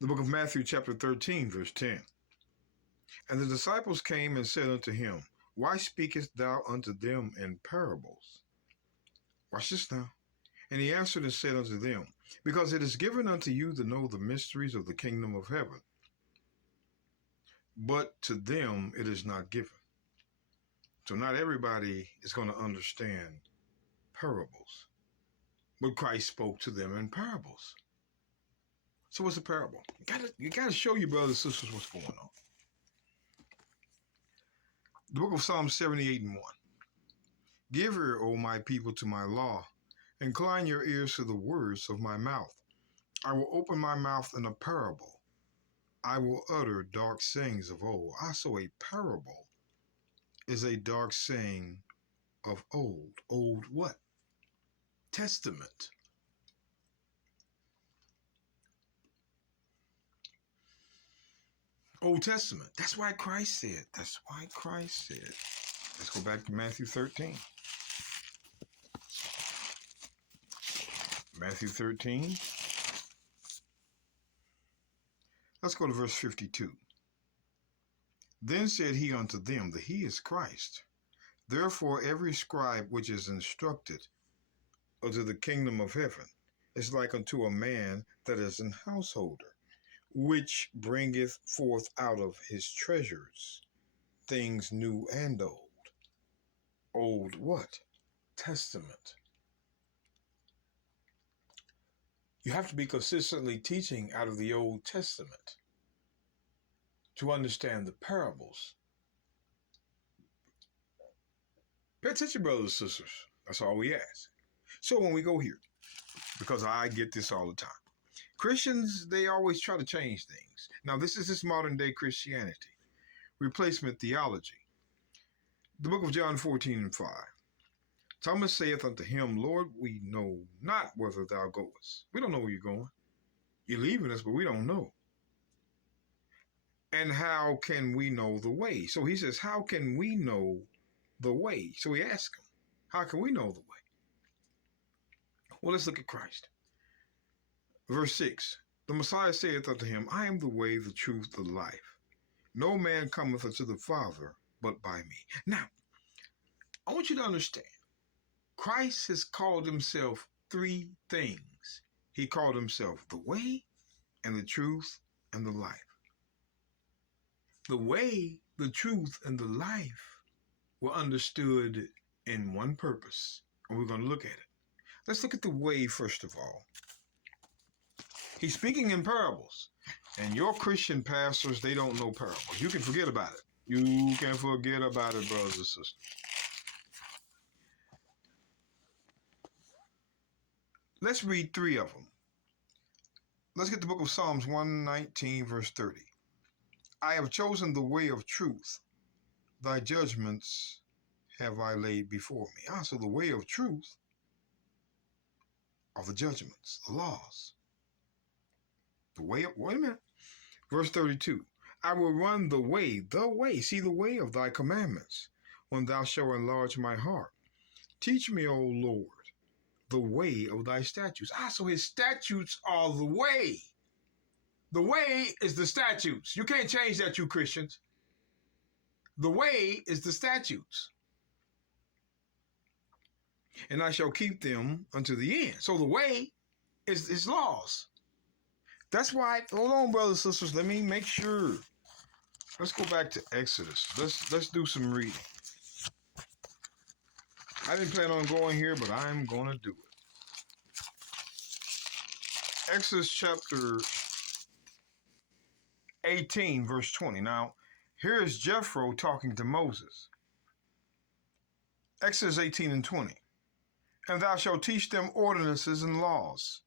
The book of Matthew chapter 13, verse 10. And the disciples came and said unto him, Why speakest thou unto them in parables? Watch this now. And he answered and said unto them, Because it is given unto you to know the mysteries of the kingdom of heaven, but to them it is not given. So not everybody is going to understand parables, but Christ spoke to them in parables. So what's a parable? You gotta show your brothers and sisters what's going on. The book of Psalm 78 and 1. Give ear, O my people, to my law. Incline your ears to the words of my mouth. I will open my mouth in a parable. I will utter dark sayings of old. Also a parable is a dark saying of old. Old what? Testament. Old Testament. That's why Christ said. Let's go back to Matthew 13. Matthew 13. Let's go to verse 52. Then said he unto them that he is Christ. Therefore every scribe which is instructed unto the kingdom of heaven is like unto a man that is an householder, which bringeth forth out of his treasures things new and old. Old what? Testament. You have to be consistently teaching out of the Old Testament to understand the parables. Pay attention, brothers and sisters. That's all we ask. So when we go here, because I get this all the time, Christians, they always try to change things. Now, this is this modern day Christianity, replacement theology. The book of John 14 and 5. Thomas saith unto him, Lord, we know not whither thou goest. We don't know where you're going. You're leaving us, but we don't know. And how can we know the way? So he says, how can we know the way? So we ask him, how can we know the way? Well, let's look at Christ. Verse 6, the Messiah saith unto him, I am the way, the truth, the life. No man cometh unto the Father but by me. Now, I want you to understand, Christ has called himself three things. He called himself the way and the truth and the life. The way, the truth, and the life were understood in one purpose, and we're going to look at it. Let's look at the way first of all. He's speaking in parables, and your Christian pastors, they don't know parables. You can forget about it. You can forget about it, brothers and sisters. Let's read three of them. Let's get the book of Psalms 119, verse 30. I have chosen the way of truth. Thy judgments have I laid before me. So the way of truth are the judgments, the laws. The way of, wait a minute. Verse 32. I will run the way, see the way of thy commandments, when thou shalt enlarge my heart. Teach me, O Lord, the way of thy statutes. So his statutes are the way. The way is the statutes. You can't change that, you Christians. The way is the statutes. And I shall keep them unto the end. So the way is his laws. That's why, hold on, brothers and sisters, let me make sure. Let's go back to Exodus. Let's do some reading. I didn't plan on going here, but I'm going to do it. Exodus chapter 18, verse 20. Now, here is Jethro talking to Moses. Exodus 18 and 20. And thou shalt teach them ordinances and laws,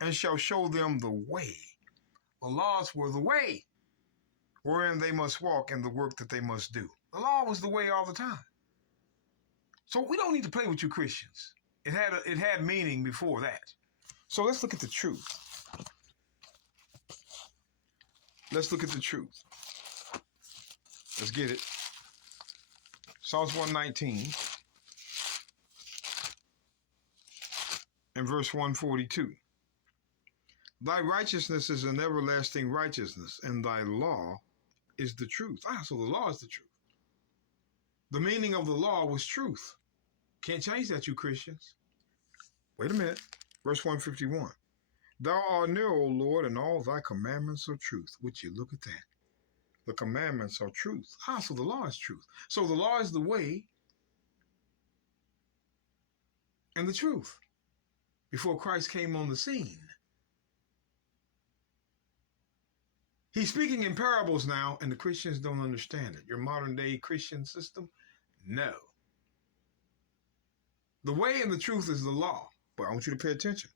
and shalt show them the way. The laws were the way wherein they must walk and the work that they must do. The law was the way all the time. So we don't need to play with you Christians. It had meaning before that. So let's look at the truth. Let's look at the truth. Let's get it. Psalms 119 and verse 142. Thy righteousness is an everlasting righteousness, and thy law is the truth. So the law is the truth. The meaning of the law was truth. Can't change that, you Christians. Wait a minute. Verse 151. Thou art near, O Lord, and all thy commandments are truth. Would you look at that? The commandments are truth. So the law is truth. So the law is the way and the truth before Christ came on the scene. He's speaking in parables now, and the Christians don't understand it. Your modern day Christian system? No. The way and the truth is the law. But I want you to pay attention.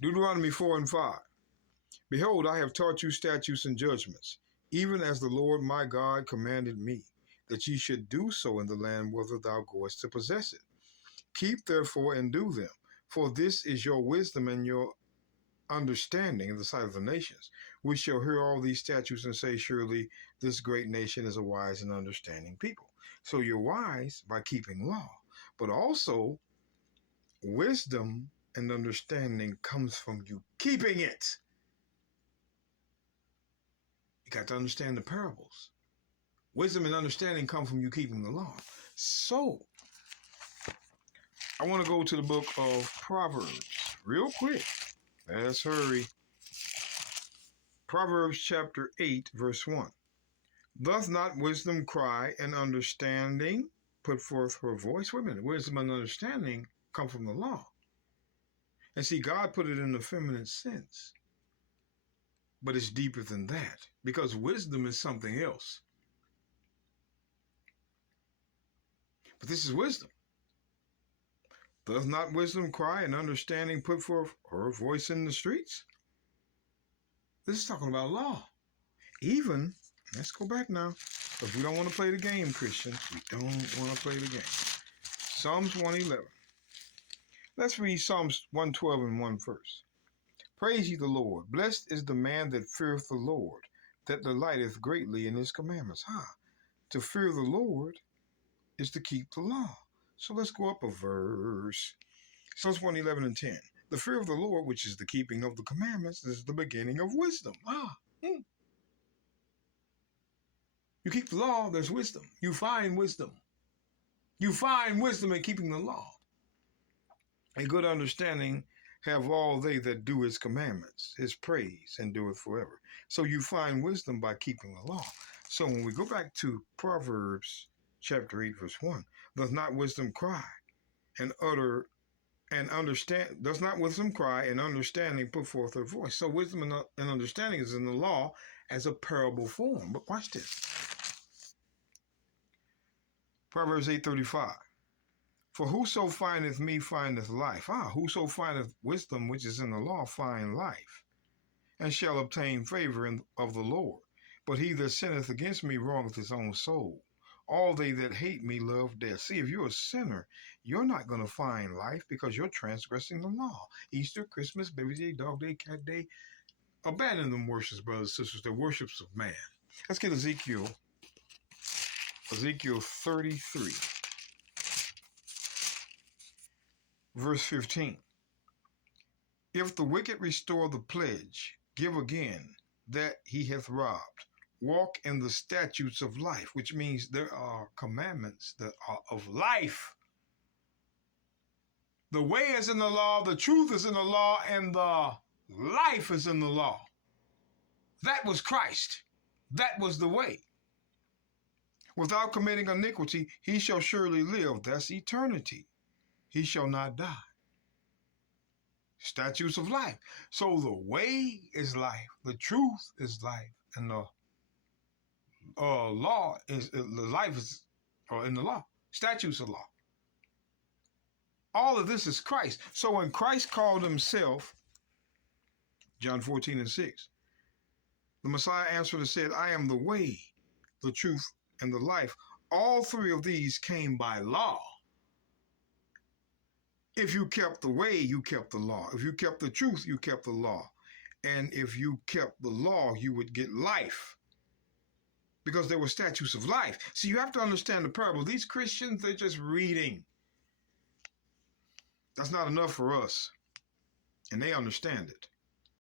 Deuteronomy 4 and 5. Behold, I have taught you statutes and judgments, even as the Lord my God commanded me, that ye should do so in the land whither thou goest to possess it. Keep therefore and do them, for this is your wisdom and your understanding in the sight of the nations. We shall hear all these statutes and say, surely this great nation is a wise and understanding people. So you're wise by keeping law, but also wisdom and understanding comes from you keeping it. You got to understand the parables. Wisdom and understanding come from you keeping the law. So I want to go to the book of Proverbs real quick. Let's hurry. Proverbs chapter 8, verse 1. Doth not wisdom cry and understanding put forth her voice? Wait a minute. Wisdom and understanding come from the law. And see, God put it in the feminine sense. But it's deeper than that, because wisdom is something else. But this is wisdom. Does not wisdom cry and understanding put forth her voice in the streets? This is talking about law. Even, let's go back now, because we don't want to play the game, Christians. We don't want to play the game. Psalms 111. Let's read Psalms 112 in one verse. Praise ye the Lord. Blessed is the man that feareth the Lord, that delighteth greatly in his commandments. To fear the Lord is to keep the law. So let's go up a verse. Psalms 111 and 10. The fear of the Lord, which is the keeping of the commandments, is the beginning of wisdom. You keep the law, there's wisdom. You find wisdom. You find wisdom in keeping the law. A good understanding have all they that do his commandments. His praise endureth forever. So you find wisdom by keeping the law. So when we go back to Proverbs chapter 8, verse 1, does not wisdom cry and understand? Does not wisdom cry and understanding put forth her voice? So wisdom and understanding is in the law as a parable form. But watch this. Proverbs 8:35. For whoso findeth me findeth life. Whoso findeth wisdom which is in the law find life, and shall obtain favor of the Lord. But he that sinneth against me wrongeth his own soul. All they that hate me love death. See, if you're a sinner, you're not going to find life because you're transgressing the law. Easter, Christmas, baby day, dog day, cat day. Abandon them worships, brothers and sisters. They're worships of man. Let's get Ezekiel 33. Verse 15. If the wicked restore the pledge, give again that he hath robbed. Walk in the statutes of life, which means there are commandments that are of life. The way is in the law, the truth is in the law, and the life is in the law. That was Christ. That was the way. Without committing iniquity, he shall surely live. That's eternity. He shall not die. Statutes of life. So the way is life, the truth is life, and the law is the life is in the law. Statutes of law. All of this is Christ. So when Christ called himself, John 14 and 6, the Messiah answered and said, I am the way, the truth, and the life. All three of these came by law. If you kept the way, you kept the law. If you kept the truth, you kept the law. And if you kept the law, you would get life. Because there were statutes of life. So you have to understand the parable. These Christians, they're just reading. That's not enough for us. and they understand it.